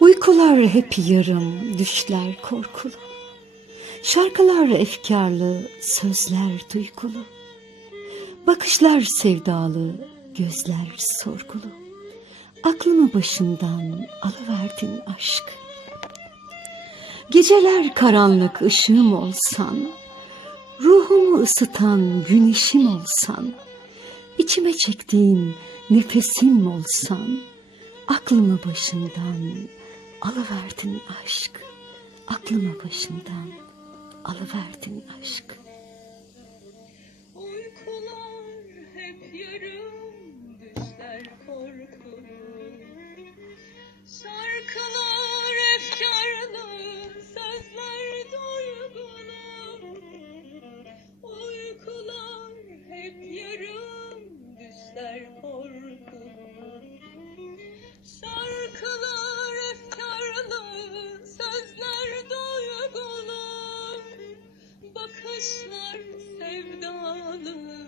Uykular hep yarım, düşler korkulu. Şarkılar efkarlı, sözler duygulu. Bakışlar sevdalı, gözler sorgulu. Aklımı başımdan alıverdin aşk. Geceler karanlık ışığım olsan, ruhumu ısıtan güneşim olsan, içime çektiğin nefesim olsan, aklımı başımdan alıverdin aşk. Aklımı başımdan alıverdin aşk. Bakışlar sevdalı,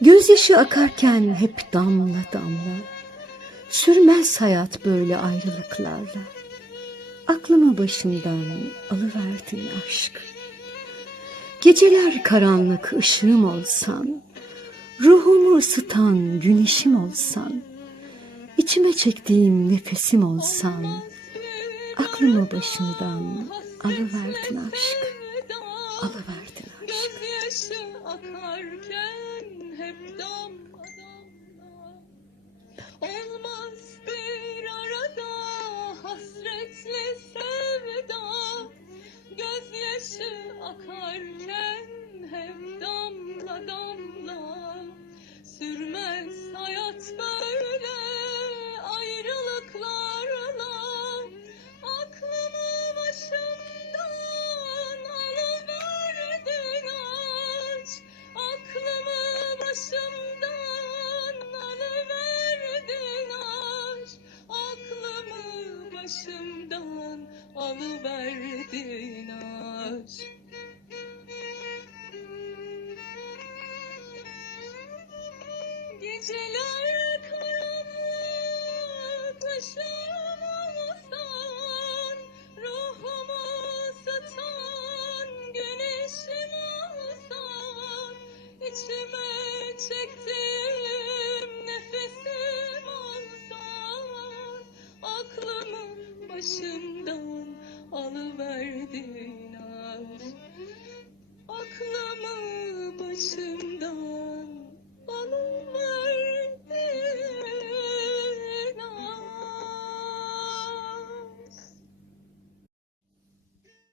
Gözyaşı akarken hep damla damla. Sürmez hayat böyle ayrılıklarla. Aklımı başımdan alıverdin aşk. Geceler karanlık ışığım olsan, ruhumu ısıtan güneşim olsan, içime çektiğim nefesim olsan, aklımı başımdan alıverdin aşk, alıverdin alıverdin aşk. Geceler karanlık, ışığım olsan, ruhumu ısıtan güneşim olsan, içime çektim